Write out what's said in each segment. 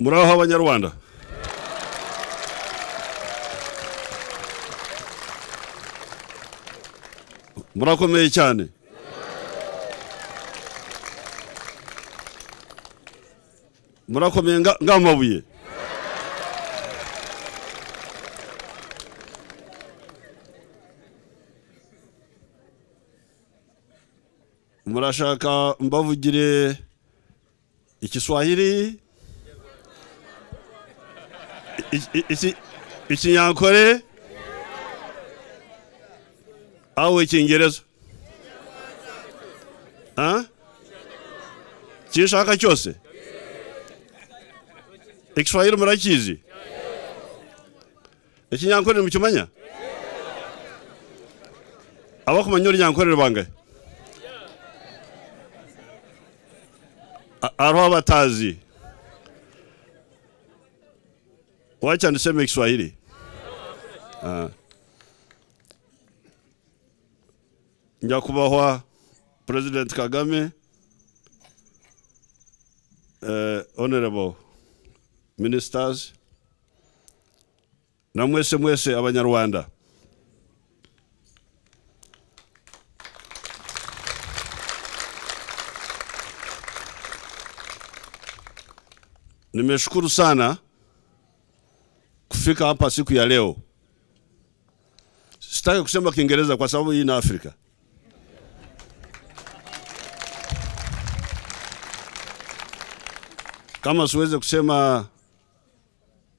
Muraho Abanyarwanda. Murakomeye cyane. Murakomeye ngamabuye. Murashaka mbavugire Ikiswahili, ikinyankore, au Icyingereza? Kishaka cyose. Ikiswahili murakizi? Ikinyankore mukimanya? Abakumanya Ikinyankore bangahe? Aroha batazi. Wacha niseme Kiswahili. Nyakubahwa President Kagame, honorable ministers, na mwese Abanyarwanda. Nimeshukuru sana kufika hapa siku ya leo. Sitaki kusema Kiingereza kwa sababu hii ni Afrika. Kama siweze kusema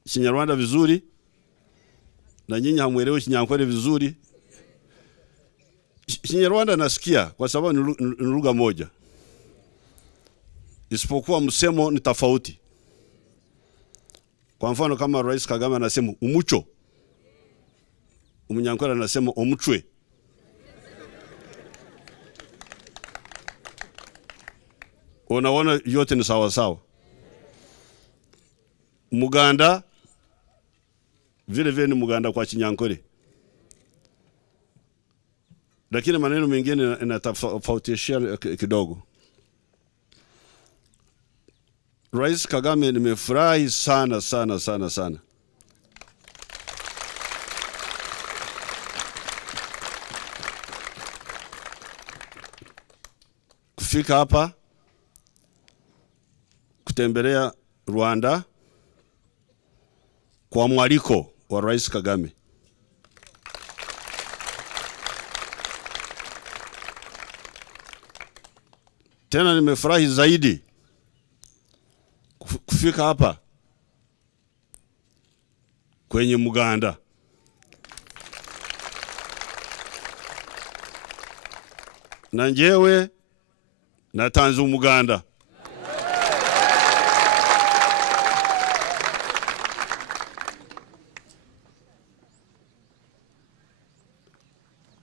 Kinyarwanda vizuri na nyinyi hamuelewi Kinyankore vizuri, Kinyarwanda nasikia kwa sababu ni lugha moja. Isipokuwa msemo ni tofauti. Kwa mfano kama Rais Kagame anasema umucho, Umunyankore anasema omuchwe. Unaona yote ni sawa sawa. Muganda vile ni Muganda kwa Kinyankore. Lakini maneno mengine yanatofautisha kidogo. Rais Kagame nimefurahi sana. Kufika hapa kutembelea Rwanda kwa mwaliko wa Rais Kagame. Tena nimefurahi zaidi kufika hapa kwenye Muganda. Na njewe natanze Umuganda.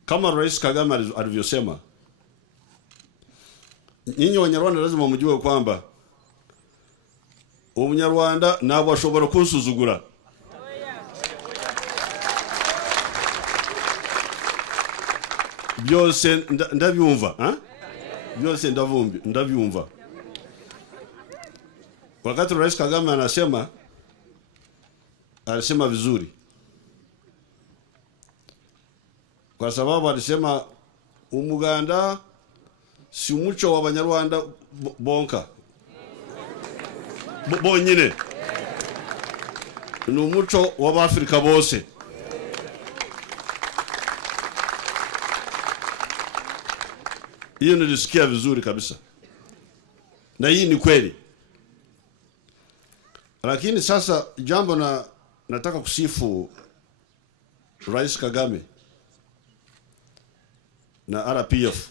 Kama Rais Kagame alivyosema, nyinyi Wanyarwanda lazima mjue kwamba Umunyarwanda nabo ashobora kunsuzugura. Byose ndabyumva, byose ndabyumva. Wakati Rais Kagame anasema vizuri. Kwa sababu alisema Umuganda si umuco w'Abanyarwanda bonka. Bonyine. Ni umuco w'Abafrika bose. Hiyo nilisikia vizuri kabisa. Na hii ni kweli. Lakini sasa jambo nataka kusifu Rais Kagame na RPF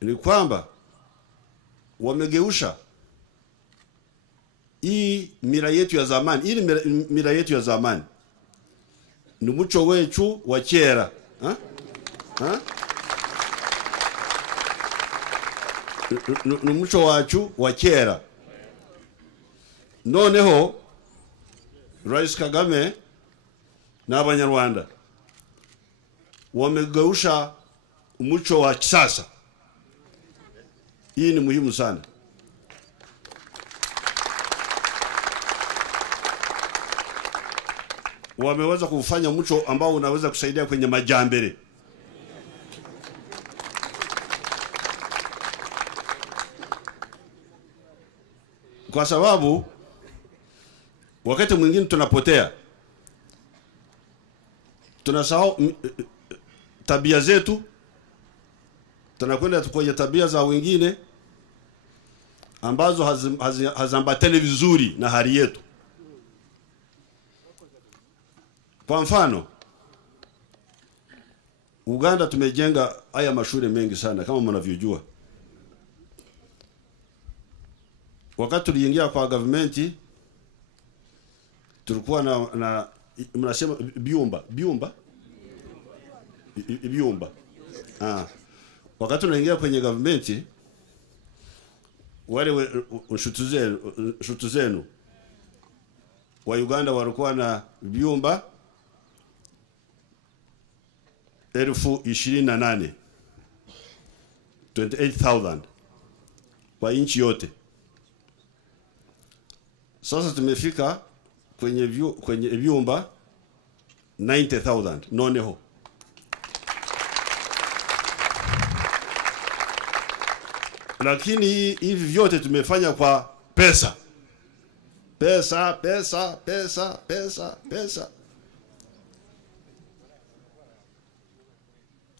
ni kwamba wamegeusha hii mila yetu ya zamani. Hii mila yetu ya zamani ni muco wetu wa kera. Ni muco wacu wa kera. Noneho Rais Kagame na Abanyarwanda wamegeusha umuco wa kisasa. Hii ni muhimu sana. wameweza kufanya mcho ambao unaweza kusaidia kwenye majambere. Kwa sababu wakati mwingine tunapotea, tunasahau tabia zetu, tunakwenda kwenye tabia za wengine ambazo hazambatani vizuri na hali yetu. Kwa mfano, Uganda tumejenga haya mashule mengi sana kama mnavyojua. Wakati tuliingia kwa government tulikuwa na mnasema biumba. Wakati tunaingia kwenye government, wale shutu zenu wa Uganda walikuwa na biumba 28,000 kwa nchi yote. Sasa tumefika kwenye vyumba 90,000 noneho. Lakini hivi vyote tumefanya kwa pesa.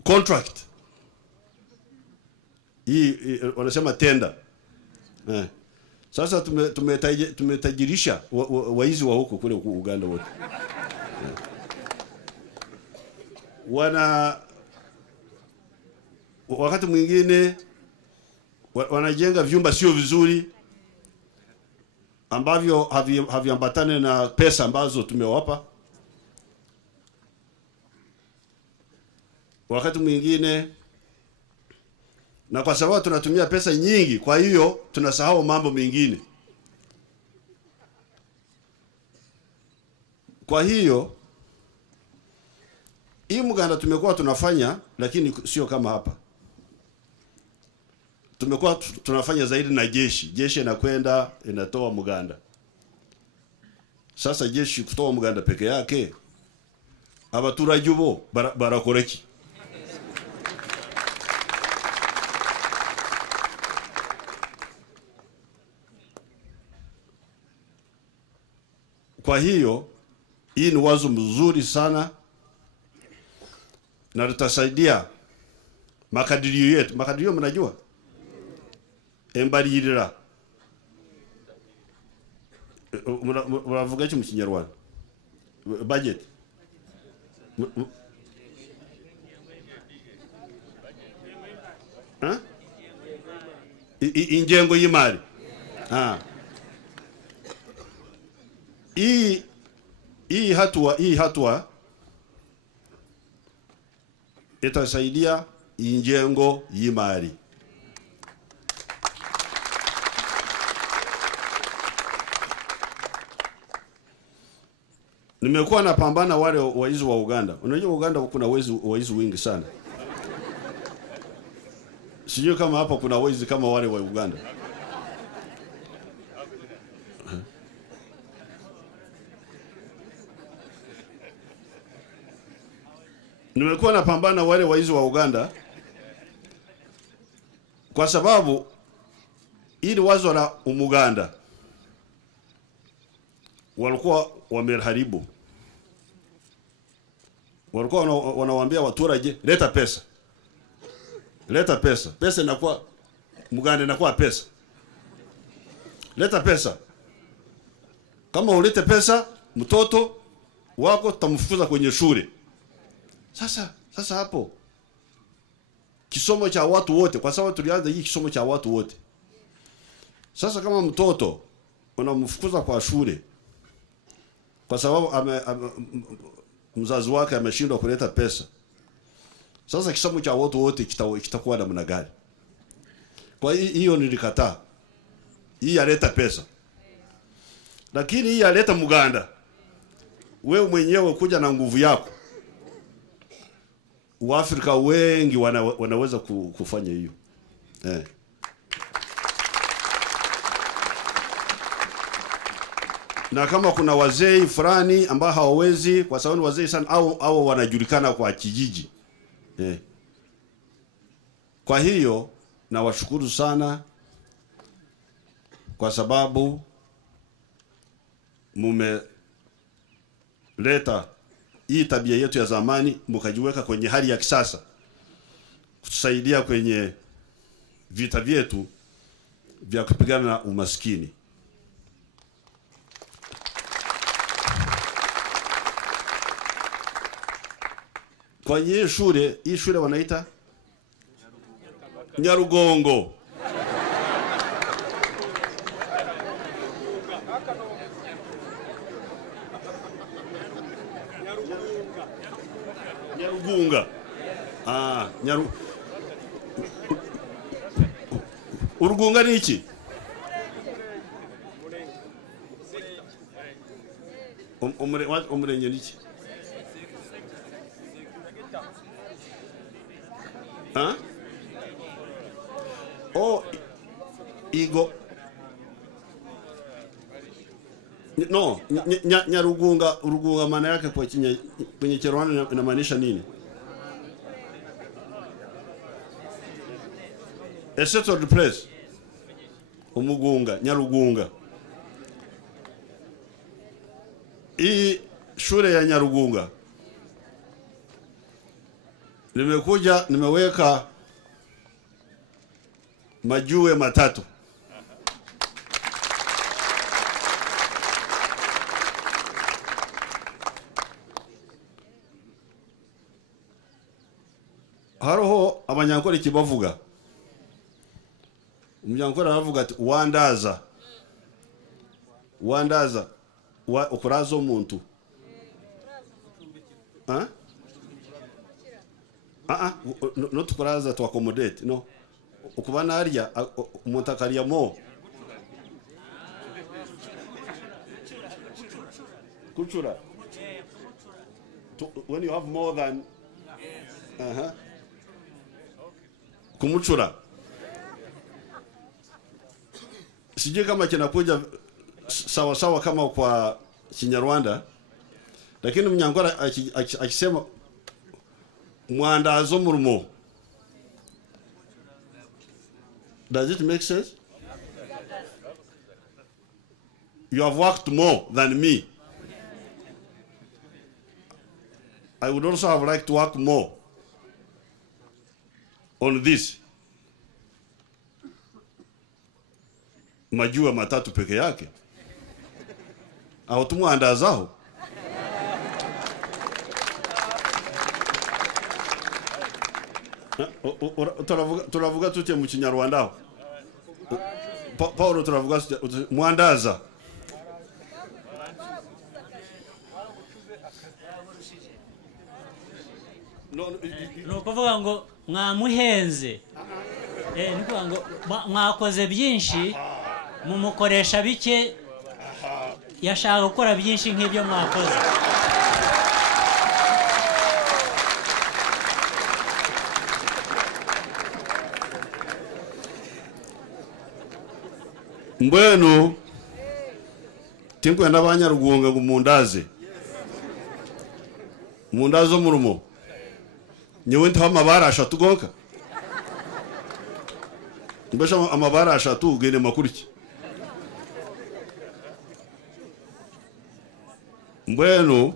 Contract. Hii wanasema tender. Sasa tumetajirisha waizi wa huko kule Uganda wote. Wakati mwingine wanajenga vyumba sio vizuri ambavyo haviambatane na pesa ambazo tumewapa. Wakati mwingine, na kwa sababu tunatumia pesa nyingi, kwa hiyo tunasahau mambo mengine. Kwa hiyo hii Uganda tumekuwa tunafanya, lakini sio kama hapa. Tumekuwa tunafanya zaidi na jeshi. Jeshi inakwenda inatoa Uganda. Sasa jeshi kutoa Uganda peke yake, abaturage bo barakoreki. Kwa hiyo hii ni wazo mzuri sana na tutasaidia makadirio yetu. Makadirio mnajua? Embalirira. Muravuga iki mu Kinyarwanda? Budget. Ingengo y'imari. Hii hatua itasaidia injengo y'imari. Nimekuwa napambana wale waizi wa Uganda. Unajua Uganda kuna waizi wengi sana. Sijui kama hapa kuna waizi kama wale wa Uganda. Nimekuwa napambana wale waizi wa Uganda kwa sababu ili wazo la Umuganda walikuwa wameharibu. Walikuwa wanawaambia waturage, leta pesa. Leta pesa. Pesa inakuwa Muganda inakuwa pesa. Leta pesa. Kama ulete pesa, mtoto wako tutamfukuza kwenye shule. Sasa hapo kisomo cha watu wote, kwa sababu tulianza hii kisomo cha watu wote. Sasa kama mtoto unamfukuza kwa shule kwa sababu mzazi wake ameshindwa kuleta pesa, sasa kisomo cha watu wote kitakuwa namna gani? Kwa hiyo nilikataa. Hii yaleta pesa. Lakini hii yaleta Muganda. Wewe mwenyewe kuja na nguvu yako. Waafrika wengi wanaweza kufanya hiyo. na kama kuna wazee fulani ambao hawawezi kwa sababu ni wazee sana au wanajulikana kwa kijiji. Kwa hiyo nawashukuru sana kwa sababu mumeleta hii tabia yetu ya zamani mkajiweka kwenye hali ya kisasa kutusaidia kwenye vita vyetu vya kupigana na umaskini. Kwa hii shule wanaita Nyarugongo. Nyarugunga. Urugunga ni iki? Umurenge ni iki? Oh, igo. No, Nyarugunga, Urugunga maana yake kwa kwenye Kinyarwanda inamaanisha nini? A settled place. Umugunga, Nyarugunga. Hii shule ya Nyarugunga nimeweka majiwe matatu. Haroho abanyankore kibavuga. Umunyankore aravuga ati wandaza ukurazo umuntu. Not ukuraza to accommodate, no. Ukubana arya umuntu akarya mo. Kuchura. When you have more than kumuchura. Sijui kama kinakuja sawa kama kwa Kinyarwanda, lakini Mnyangora akisema mwandazo murimo. Does it make sense? You have worked more than me. I would also have liked to work more on this. Majua matatu peke yake. Aho tumwandazaho. Turavuga tute mu Kinyarwanda aho. Paulo turavuga mwandaza. No kuvuga ngo mwamuhenze. Nikuvuga ngo mwakoze byinshi mumukoresha bike yashaka gukora byinshi nk'ibyo mwakoze. Mbwenu tinkwenda Abanyarugunga ngo mundazo murumo nyewe ntaho amabara ashatu gonka mbesha amabara ashatu ugende makuriki. Mbwenu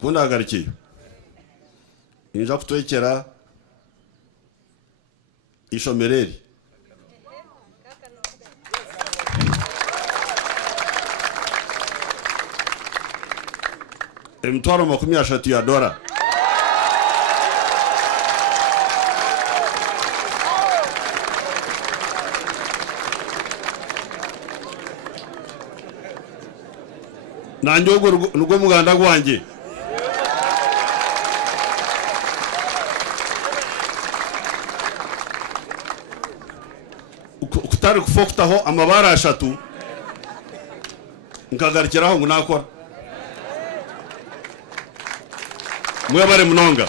kunda agarikiye inja kutwekera ishomereri emitwaro 30 ya dola. Nanjogo nugo muganda gwanjye kutari kufoktaho amabara ashatu nkagarikiraho ngo nakora mwebare munonga.